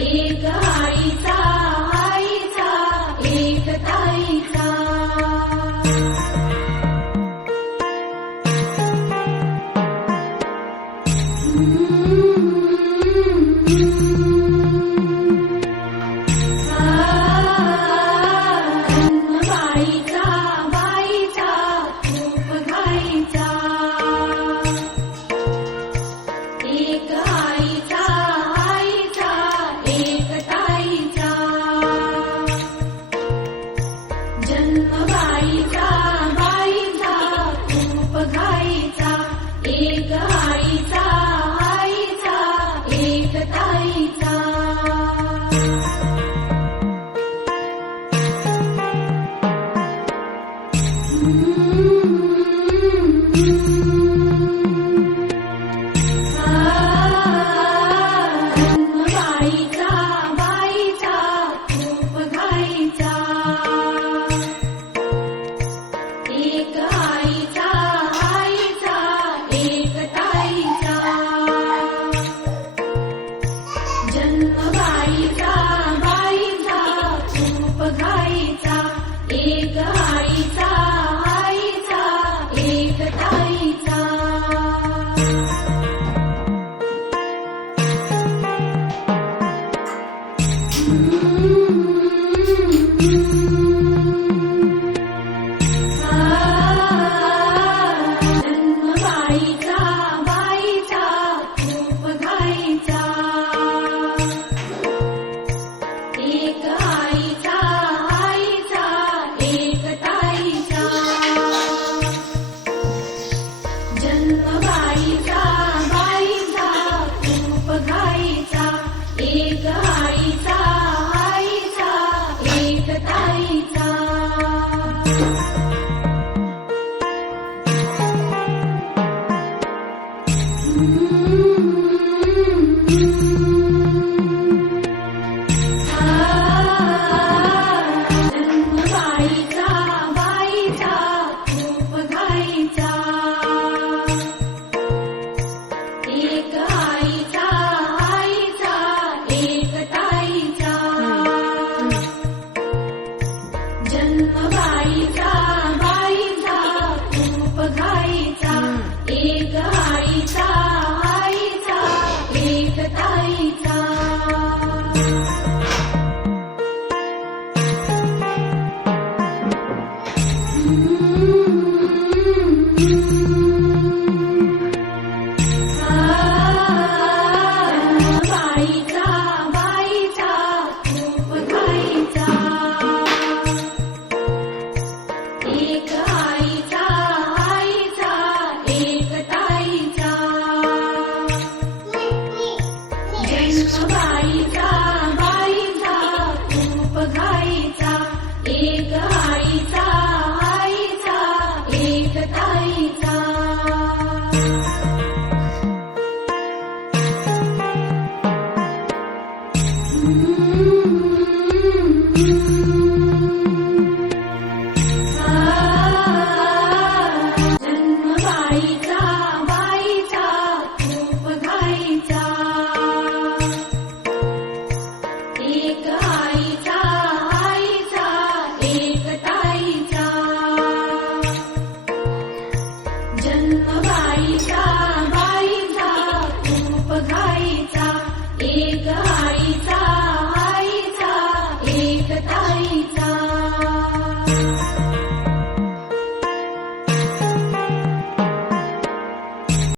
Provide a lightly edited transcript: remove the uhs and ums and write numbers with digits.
एक आईचा आईचा एक ताईचा बाईचा बाईचा खूप घाईचा एक आईचा आईचा एक ताईचा जन्म बाईचा बाईचा खूप घाईचा एक आईचा आईचा एक ताईचा बाईचा बाईचा खूप घाईचा एक आईचा आईचा एक ताईचा जन्म बाईचा बाईचा खूप घाईचा एक आईचा आईचा एक ताईचा जन्म बाईचा बाईचा खूप घाईचा एक आईचा आईचा एक ताईचा जन्म बाईचा बाईचा खूप घाईचा एक आईचा आईचा एक ताईचा जन्म बाईचा बाईचा खूप घाईचा एक आईचा आईचा एक ताईचा जन्म बाईचा बाईचा खूप घाईचा एक आईचा आईचा एक ताईचा बाईचा बाईचा खूप घाईचा एक आईचा आईचा एक ताईचा जन्म